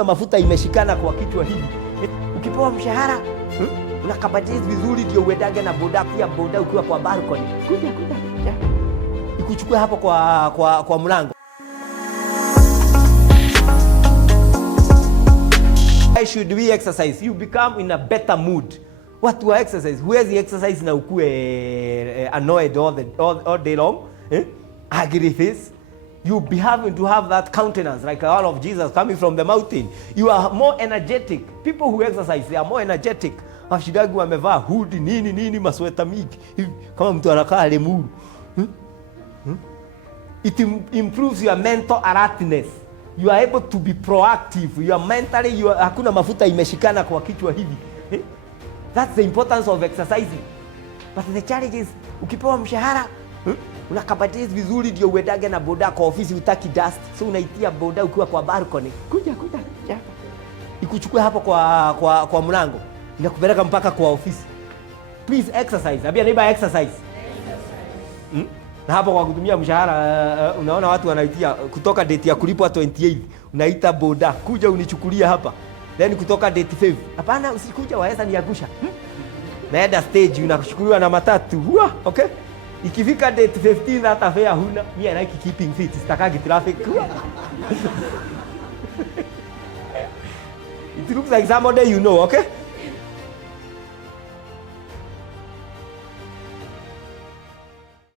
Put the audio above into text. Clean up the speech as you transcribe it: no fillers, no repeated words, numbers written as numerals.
hakuna mafuta imeshikana kwa kichwa hivi. Ukipewa mshahara, unakabatizi vizuri ndio uendage na boda, pia boda ukiwa kwa balcony. Kuja. Ikuchukue hapo kwa mlango. Why should we exercise? You become in a better mood. Watu wa exercise, huwezi exercise na ukue annoyed all day long, angry face. You be having to have that countenance like all of Jesus coming from the mountain. You are more energetic. People who exercise, they are more energetic. Afshidagu wamevaa hoodie nini masweta mingi kama mtu anakaa lemuru. It improves your mental alertness. You are able to be proactive. You are mentally, hakuna mafuta imeshikana kwa kichwa hivi. That's the importance of exercising. But the challenge is, ukipewa mshahara, unakabatizi vizuri ndio uendage na boda kwa ofisi, utaki dust. So unaitia boda ukiwa kwa balcony. Kuja. Ikuchukue hapo kwa mlango. Inakupeleka mpaka kwa ofisi. Please exercise. Abia neighbor exercise. Na hapo kwa kutumia mshahara, unaona watu wanaitia kutoka date ya kulipwa 28, unaita boda, kuja unichukulia hapa. Then kutoka date 5. Hapana, usikuja waesa niagusha. Naenda stage unakuchukuliwa na matatu. Okay? Ikifika date 15 hata fare huna. Me I like keeping fit. Sitakagi traffic. It looks like somebody you know, okay?